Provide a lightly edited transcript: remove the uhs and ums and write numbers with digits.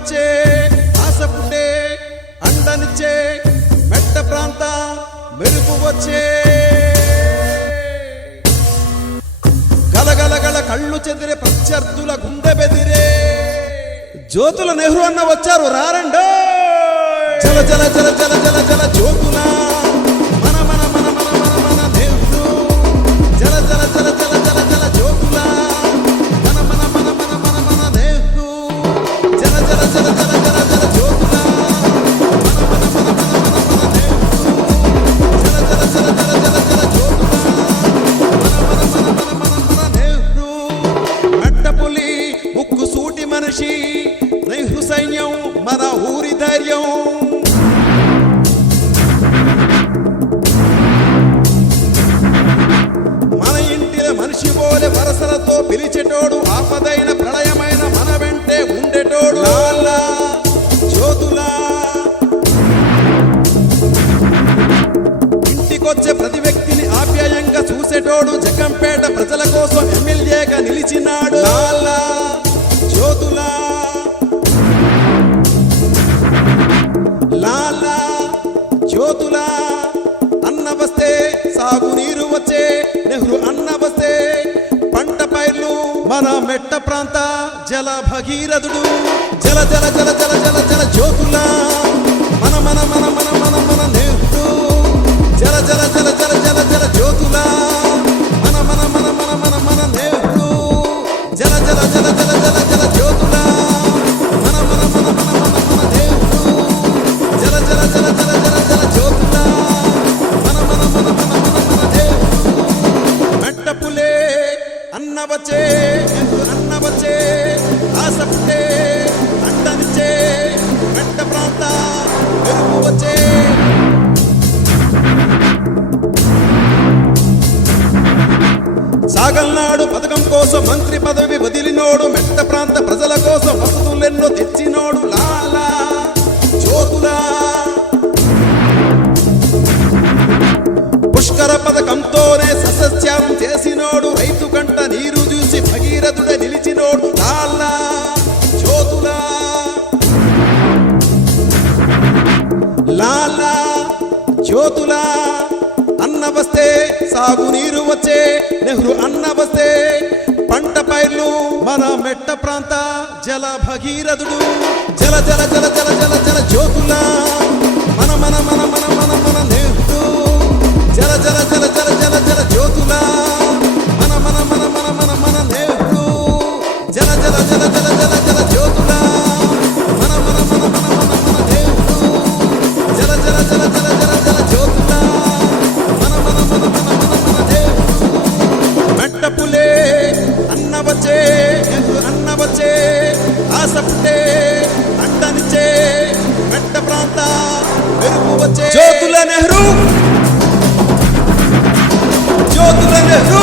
వచ్చే ఆశ పుట్టే అండనిచ్చే మెట్ట ప్రాంత మెరుపు వచ్చే గలగలగల కళ్ళు చెదిరే ప్రత్యర్థుల గుండె బెదిరే జ్యోతుల నెహ్రూ అన్న వచ్చారు రారండో జల జల జల జల జల జల జ్యోతుల మన మన మన మన మన మన నెహ్రూ జల జల జల జల జల జల జ్యోతుల మన మన మన మన మన మన నెహ్రూ జల జల జల జల జల జల జ్యోతుల మన మన మన మన మన మన నెహ్రూ జల జల జల జల జల జల జ్యోతుల మన మన మన మన మన మన నెహ్రూ మెట్టపులి ముక్కు సూటి మనిషి నెహ్రూ సైన్యం మన ఊరి ధైర్యం మన ఇంటిలో మనిషి పోలే వరసలతో పిలిచేటోడు ఆపదైన ప్రళయమైన మన వెంటే ఉండేటోడు లాలా జ్యోతులా ఇంటికొచ్చే ప్రతి వ్యక్తిని ఆప్యాయంగా చూసేటోడు జగ్గంపేట ప్రజల కోసం ఎమ్మెల్యేగా నిలిచినాడు లాలా జ్యోతులా లాలా జ్యోతులా అన్న వస్తే సాగునీరు వచ్చే నెహ్రూ అన్న వస్తే పంట పైర్లు మన మెట్ట ప్రాంత జల భగీరథుడు జల జల జల జల జల జల జ్యోతులా మన మన మన మన మన మన నెహ్రూ జల జల జల జల జల జల జ్యోతులా మన మన మన మన మన మన నెహ్రూ జల జల జల జల జల జల జ్యోతులా మన మన మన మన మన మన నెహ్రూ జల జల జల జల జల జల జ్యోతులా మన మన మన మన మన మన నెహ్రూ మెట్టపులే అన్న వచ్చే అన్న వచ్చే ఆశ పుట్టే అండనిచ్చే మెట్ట ప్రాంత మెరుపు వచ్చే సాగల్నాడు పథకం కోసం మంత్రి పదవి వదిలినోడు మెట్ట ప్రాంత ప్రజల కోసం వసతులెన్నో తెచ్చినోడు లాలా జ్యోతులా పుష్కర పథకంతోనే సస్యశ్యామం చేసినోడు రైతు కంట నీరు చూసి భగీరథుడే నిలిచినోడు లాలా జ్యోతులా లాలా జ్యోతులా అన్న వస్తే సాగునీరు వచ్చే నెహ్రూ అన్న వస్తే పంట పైర్లు మన మెట్ట ప్రాంత జల భగీరథుడు జల జల జల జల జల జల జ్యోతులా మన మన మన మన మన మన నెహ్రూ జల జల జల జల జల జల జ్యోతులా మన మన మన మన మన మన నెహ్రూ జల జల జల జల జల జల జ్యోతులా మన మన మన మన మన మన నెహ్రూ జల జల జల జల జల జల జ్యోతులా మన మన మన మన మన మన నెహ్రూ మెట్టపులే అన్న వచ్చే అన్న వచ్చే ఆశ పుట్టే అండనిచ్చే మెట్ట ప్రాంత మెరుపు వచ్చే జ్యోతుల నెహ్రూ జ్యోతుల నెహ్రూ